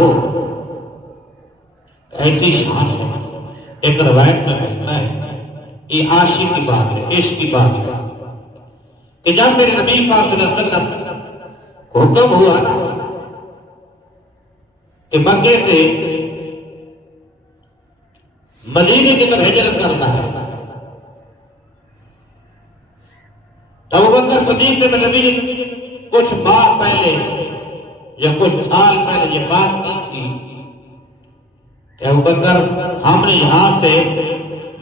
ہو، ایسی شان ہے۔ ایک روایت میں ملتا ہے، یہ عاشق کی بات ہے، عشق کی بات ہے، کہ جب میرے نبی پاک صلی اللہ علیہ وسلم کو حکم ہوا نا کہ مکے سے مدینے کی طرف ہجرت کرنا ہے، تو ابوبکر صدیق نے نبی نے کچھ ماہ پہلے یا کچھ سال پہلے یہ بات کی تھی کہ ابوبکر ہم نے یہاں سے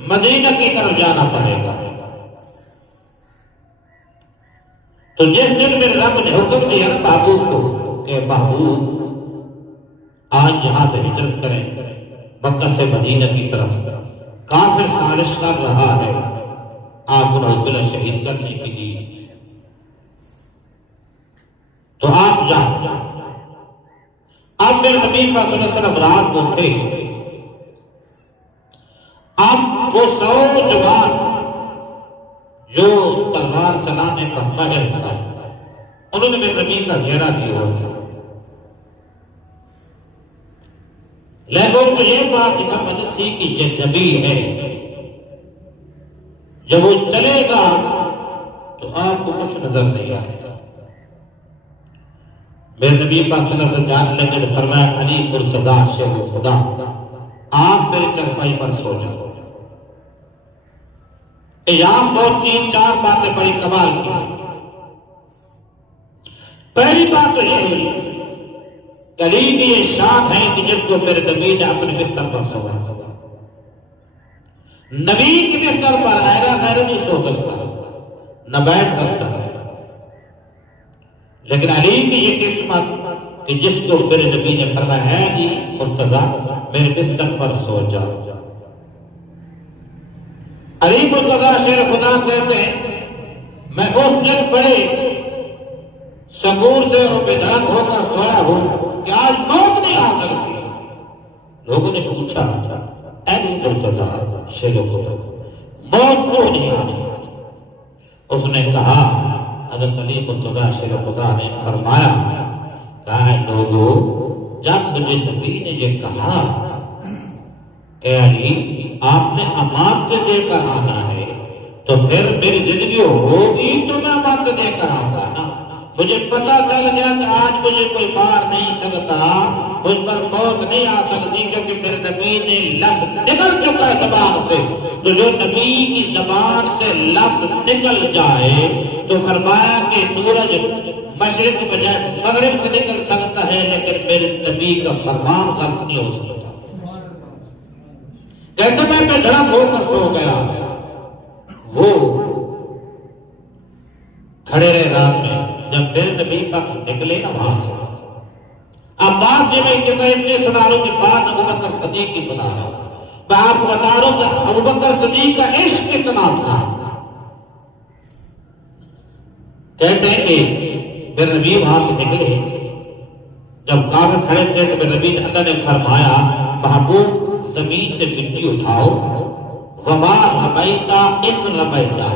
مدینہ کی طرف جانا پڑے گا۔ تو جس دن میرے رب نے حکم دیا محبوب کو کہ محبوب آج یہاں سے ہجرت کریں مکہ سے مدینہ کی طرف، کافر سازش کر رہا ہے آپ کو بلا شہید کرنے کے لیے، تو آپ جائیں۔ اب میرے نبی پاک صلی اللہ علیہ وسلم رات کو تھے، اب وہ 100 جوان جو تلوار چلانے کا ماہر تھا انہوں نے میرے نبی کا گھیرا دیا ہوا تھا، لیکن ان کو یہ بات سمجھ تھی کہ یہ نبی ہے، جب وہ چلے گا تو آپ کو کچھ نظر نہیں آئے گا۔ میرے نبی پاک صلی اللہ علیہ وسلم جاننے لگے، فرمایا علی مرتضیٰ شیر خدا آپ میرے چرپائی پر سو جاؤ۔ یہاں بہت 3-4 باتیں بڑی کمال کی۔ پہلی بات تو یہ ہے کہ علی کی یہ شان ہے کہ جس کو میرے نبی نے اپنے بستر پر سوا دیا۔ نبی کے بستر پر ایرا غیر نہیں سو سکتا، نہ بیٹھ سکتا ہے، لیکن علی کی یہ قسمت کہ جس کو میرے نبی نے فرمایا ہے علی مرتضیٰ میرے بستر پر سو جاؤ۔ علی مرتضیٰ شیر خدا کہتے ہیں میں اس دن بڑے سکون سے اور بے دھڑک ہو کر سویا ہوں کہ آج موت نہیں آ سکتی۔ لوگوں نے پوچھا علی مرتضیٰ شیر خدا موت کیوں نہیں آ سکتی؟ اس نے کہا حضرت علی مرتضیٰ شیر خدا نے فرمایا کہا لوگوں جب مجھے نبی نے یہ کہا کہ علی آپ نے امانت دے کر آنا ہے تو پھر میری زندگی ہوگی تو میں امانت دے کر آؤں گا نا۔ مجھے پتا چل گیا کہ آج مجھے کوئی مار نہیں سکتا، مجھ پر موت نہیں آ سکتی، کیونکہ میرے نبی نے لفظ نکل چکا ہے زبان سے۔ تو جو نبی کی زبان سے لفظ نکل جائے تو فرمایا کہ سورج مشرق بجائے مغرب سے نکل سکتا ہے، لیکن میرے نبی کا فرمان غلط نہیں ہو سکتا۔ کہتے میں بے دھڑک ہو کر سو گیا، وہ کھڑے رہے رات میں جب میرے نبی پاک نکلے نا وہاں سے۔ اب بات یہ میں کس اس لیے سنا رہا ہوں کہ بات ابوبکر صدیق کی سنا رہا ہوں۔ میں آپ کو بتا رہا ہوں کہ ابوبکر صدیق کا عشق کتنا تھا۔ کہتے ہیں کہ میرے نبی وہاں سے نکلے، جب کافر کھڑے تھے تو میرے نبی اللہ نے فرمایا محبوب زمین سے مٹی اٹھاؤ، وما رمیتا اذ رمیتا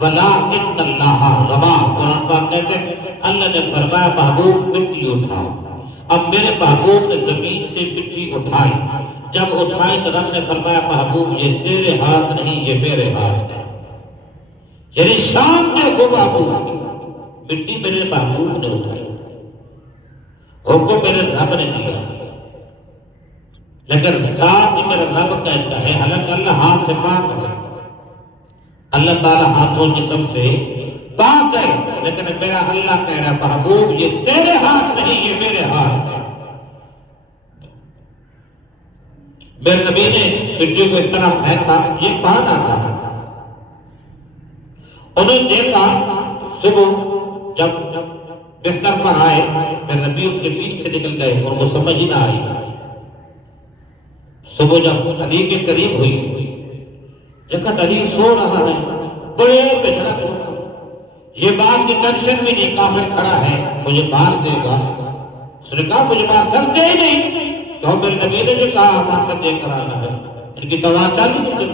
ولکن اللہ رما۔ قرآن پاک کہتے ہیں اللہ نے فرمایا محبوب مٹی اٹھاؤ۔ اب میرے محبوب نے زمین سے مٹی اٹھائی، جب اٹھائی تو رب نے فرمایا محبوب یہ تیرے ہاتھ نہیں یہ میرے ہاتھ ہے، یعنی شام کے کو محبوب مٹی میرے محبوب نے اٹھائی، حکم میرے رب نے دیا، لیکن ساتھ میرا رب کہتا ہے حالانکہ اللہ ہاتھ سے پاک ہے، اللہ تعالیٰ ہاتھوں جسم سے پاک ہے، لیکن میرا اللہ کہہ رہا محبوب یہ تیرے ہاتھ نہیں یہ میرے ہاتھ ہے۔ میرے نبی نے مٹی کو اس طرح پھینکا، یہ بہانا تھا۔ انہوں نے دیکھا صبح جب بستر پر آئے میرے نبی ان کے پیچھے سے نکل گئے، ان کو سمجھ ہی نہ آئی۔ صبح جب علی کے قریب ہوئی، جب علی سو رہا ہے بڑے بے دھڑک ہو، یہ بات کی ٹینشن بھی نہیں، کافر کھڑا ہے مجھے مار دے گا۔ اس نے کہا مجھے مار سکتے ہی نہیں، تو میرے نبی نے جو کہا امانت دے کر آنا ہے، ان کی دوا چالی تھی۔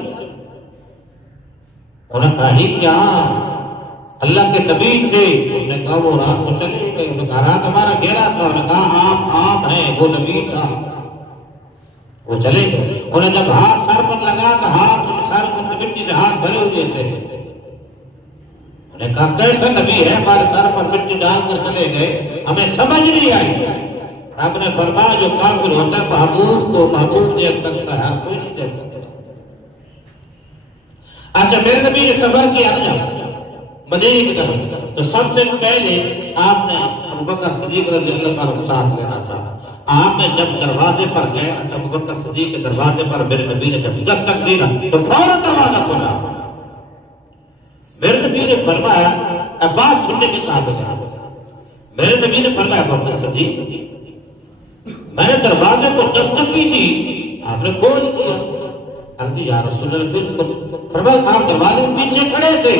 انہوں نے کہا علی کیا اللہ کے نبی تھے. اس نے کہا وہ رات کو چلے گئے. انہوں نے کہا رات ہمارا گھیرا تھا. انہوں نے کہا آپ ہیں. وہ نبی تھا. وہ چلے گئے. انہیں جب ہاتھ سر پر لگا تو سر پر مٹی سے ہاتھ بھرے ہوئے تھے. انہوں نے کہا کیسا نبی ہے ہمارے سر پر مٹی ڈال کر چلے گئے, ہمیں سمجھ نہیں آئی. آپ نے فرمایا جو کافر ہوتا ہے محبوب کو محبوب دیکھ سکتا ہے, کوئی نہیں دیکھ سکتا. اچھا میرے نبی نے سفر کیا نا مدینے کی طرف, تو سب سے پہلے آپ نے ابوبکر صدیق رضی اللہ عنہ ساتھ لینا تھا. آپ نے جب دروازے پر گئے, ابوبکر صدیق کے دروازے پر میرے نبی نے جب دستک دی تو فوراً دروازہ کھولا. میرے نبی نے فرمایا اب بات سننے کے قابل ہے. میرے نبی نے فرمایا ابوبکر صدیق میں نے دروازے کو دستک کی تھی, آپ نے کھول دیا. یا رسول اللہ بالکل. فرمایا آپ دروازے کے پیچھے کھڑے تھے.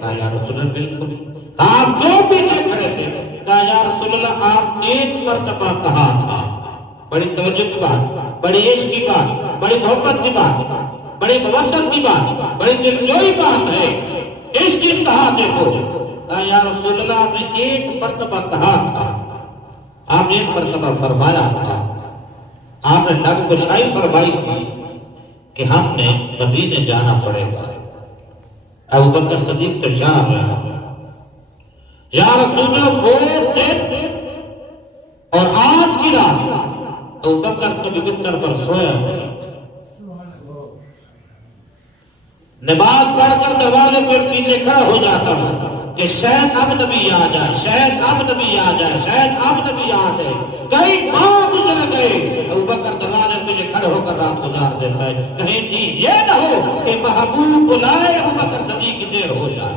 کہا یا رسول اللہ بالکل. کہا آپ کیوں پیچھے کھڑے تھے؟ کہا یا رسول اللہ آپ ایک مرتبہ کہا تھا. بڑی توجہ کی بات, بڑی عشق کی بات, بڑی محبت کی بات, بڑی مودت کی بات, بڑی دلجوئی بات ہے. عشق کی انتہا دیکھو. کہا یا رسول اللہ آپ نے ایک مرتبہ کہا تھا, آپ نے ایک مرتبہ فرمایا تھا, آپ نے نب گشائی فرمائی تھی کہ ہم نے مدینے جانا پڑے گا. ابوبکر صدیق تیار رہا. یا رسول اللہ وہ دن اور آج کی رات ابوبکر کبھی بستر پر سویا نہیں. نماز پڑھ کر دروازے پر پیچھے کھڑا ہو جاتا ہوں کہ شاید اب نبی آ جائے, شاید اب نبی آ جائے, شاید اب نبی آ جائے. کئی ماہ گزر گئے, ابوبکر دروازے پہ کھڑے ہو کر رات گزار دیتا ہے. کہیں یہ نہ ہو کہ محبوب بلائے ابوبکر صدیق کی دیر ہو جائے.